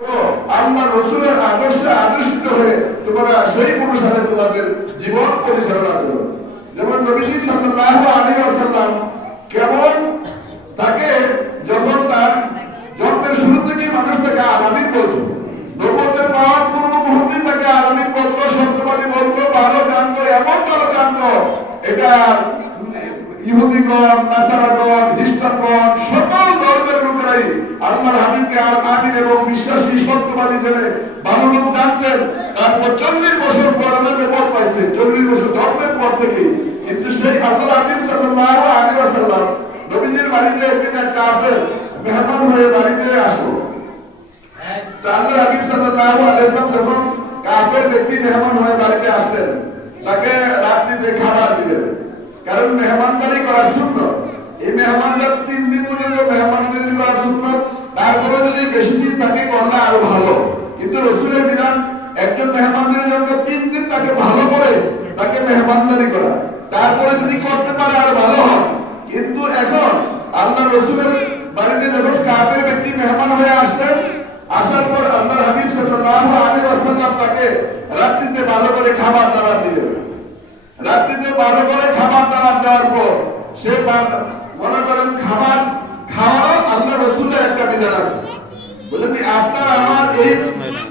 আল্লাহ রসুলের আদর্শে আদর্শিত হয়ে তোমরা সেই অনুসারে তোমাদের জীবন পরিচালনা করো। যেমন নবীজি সাল্লাল্লাহু আলাইহি ওয়াসাল্লাম কেমন তাকে যখন তার জন্মের শুরু থেকে মানুষ তাকে আলামিন বলতো নবতের পাওয়ার পূর্ব মুহূর্তে তাকে আলামিন বলতো, সত্যবাদী বলতো, ভালো জানতো, এমন ভালো জানতো, এটা ইহুদিগণ নাসারাগণ হাবিবকে আর আমিন এবং বিশ্বাসী সত্যবাদী জানতেন। তারপর চল্লিশ বছর পর আমাকে পাইছে। চল্লিশ বছর ধর্মের পর থেকে। কিন্তু সেই ওয়াসাল্লাম নবীজির বাড়িতে একদিন এক কাফের মেহমান হয়ে বাড়িতে আসলো। তা আল্লাহ হাবিব সাল্লাল্লাহু যখন ব্যক্তি মেহমান হয়ে বাড়িতে আসলেন, তাকে রাত্রিতে খাবার দিলেন। কারণ মেহমানদারি করা শূন্য। এই মেহমানদার তিন দিন দিন থাকে করলে আরও ভালো। কিন্তু রসুলের বিধান, একজন মেহমানদের জন্য তিন দিন তাকে ভালো করে তাকে মেহমানদারি করা। তারপরে যদি করতে পারে আর ভালো হয়। কিন্তু এখন আল্লাহ রসুলের বাড়িতে যখন কাপের ব্যক্তি মেহমান হয়ে আসলেন আসার পর আল্লাহ হাবিব সাল্লাল্লাহু আলাইহি ওয়াসাল্লাম তাকে রাত্রিতে ভালো করে খাবার দাবার দিলেন। রাত্রিতে ভালো করে খাবার দাবার দেওয়ার পর সে মনে করেন খাবার খাওয়ারও আল্লাহ রসুলের একটা বিধান আছে। বললেন আপনার আমার এই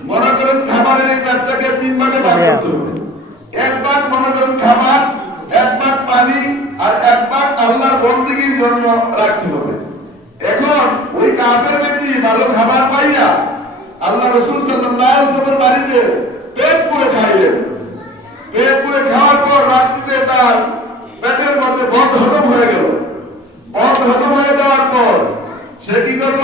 মনে করেন খাবারের এই প্লেটটাকে তিন ভাগে ভাগ করতে হবে। এক ভাগ মনে করেন খাবার এক ভাগ পানি আর এক ভাগ আল্লাহর বন্দিগির জন্য রাখতে হবে। এখন ওই কাপের ব্যক্তি ভালো খাবার পাইয়া আল্লাহ রসুল সাল্লাল্লাহু বাড়িতে পেট পুরে খাইলেন। পেট পুরে খাওয়ার পর রাত্রিতে তার পেটের মধ্যে বদ হজম হয়ে গেল। বদ হজম হয়ে যাওয়ার পর সে কি করল?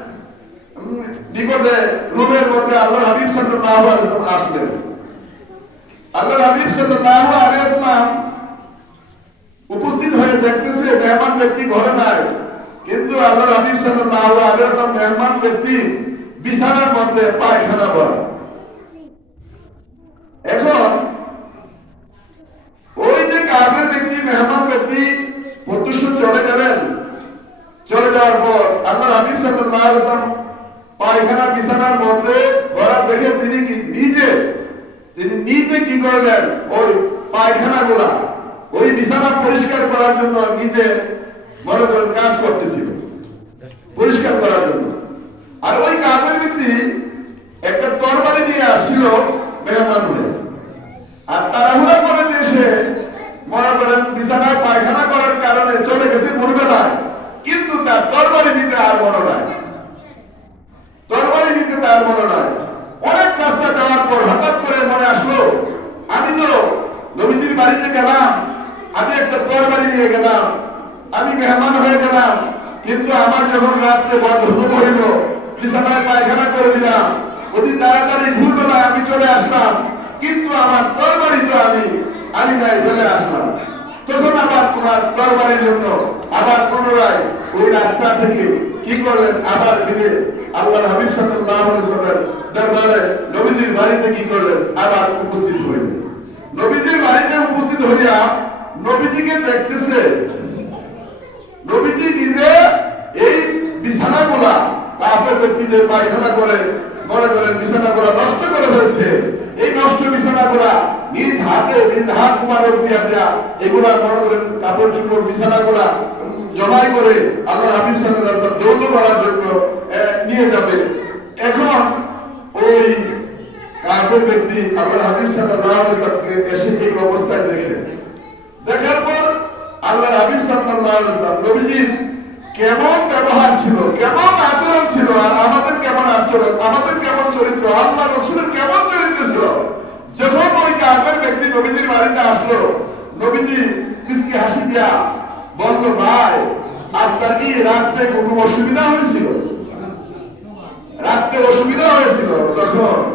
নিকটে রুমের মধ্যে আল্লাহ হাবিব সাল্লাল্লাহু আলাইহি ওয়াসাল্লাম আসলেন। আল্লাহ হাবিব সাল্লাল্লাহু আলাইহি ওয়াসাল্লাম উপস্থিত হয়ে দেখতেছে, মেহমান ব্যক্তি ঘরে নাই। কিন্তু আল্লাহ হাবিব সাল্লাল্লাহু আলাইহি ওয়াসাল্লাম মেহমান ব্যক্তি বিছানার মধ্যে পায়খানা করা। এখন ওই যে কাফের ব্যক্তি, মেহমান ব্যক্তি প্রত্যুষ চলে গেলেন। চলে যাওয়ার পর আল্লাহ হাবিব সাল্লাল্লাহু আলাইহি ওয়াসাল্লাম পায়খানা বিছানার মধ্যে গড়া দেখে তিনি নিজে তিনি নিজে কি করলেন? ওই পায়খানা গুলা ওই বিছানা পরিষ্কার করার জন্য নিজে মনে করেন কাজ করতেছিল, পরিষ্কার করার জন্য। আর ওই কাফের ব্যক্তি একটা তরবারি নিয়ে আসছিল মেহমান হয়ে। আর তাড়াহুড়া করে দিয়ে এসে মনে করেন বিছানায় পায়খানা করার কারণে চলে গেছে ভোরবেলায়। কিন্তু তার তরবারি নিতে আর মনে নাই তরবারি নিতে তার মনে নাই অনেক রাস্তা যাওয়ার পর হঠাৎ করে মনে আসলো আমি তো নবীজির বাড়িতে গেলাম আমি তরবারি নিয়ে গেলাম। আমি মেহমান হয়ে গেলাম। কিন্তু আমার যখন রাত্রে বন্ধ হইল, বিছানায় পায়খানা করে দিলাম। অতি তাড়াতাড়ি ভুলবেলায় আমি চলে আসলাম। কিন্তু আমার তরবারি তো আমি আনি নাই ফেলে আসলাম। তখন আবার তোমার তরবারির জন্য আবার পুনরায় ওই রাস্তা থেকে কি করলেন? আবার ফিরে আল্লাহ হাবিব আলাইহি ওয়াসাল্লাম দরবারে নবীজির বাড়িতে কি করলেন? আবার উপস্থিত হইলেন। নবীজির বাড়িতে উপস্থিত হইয়া নবীজিকে দেখতেছে। নবীজি নিজে এই বিছানাগুলা কাফের ব্যক্তিদের পায়খানা করে, মনে করেন বিছানাগুলা নষ্ট করে ফেলছে। এই নষ্ট বিছানাগুলা নিজ হাতে, নিজ হাত কুমারের দিয়া দেয়া এগুলা মনে করেন কাপড় চুপড় বিছানাগুলা জমাই করে আল্লাহ হাবিব ওয়াসাল্লাম দৌড় করার জন্য নিয়ে যাবে। এখন ওই কাফের ব্যক্তি আল্লাহ হাবিব ওয়াসাল্লামকে এসে এই অবস্থায় দেখে। দেখার পর আল্লাহ হাবিব আলাইহি নবীজির কেমন ব্যবহার ছিল, কেমন আচরণ ছিল, আর আমাদের কেমন আচরণ, আমাদের কেমন চরিত্র, আল্লাহ রসুলের কেমন চরিত্র ছিল? যখন ওই কাফের ব্যক্তি নবীজির বাড়িতে আসলো, নবীজি মিসকে হাসি দিয়া বলল, ভাই, আপনার কি রাত্রে কোনো অসুবিধা হয়েছিল? রাত্রে অসুবিধা হয়েছিল তখন।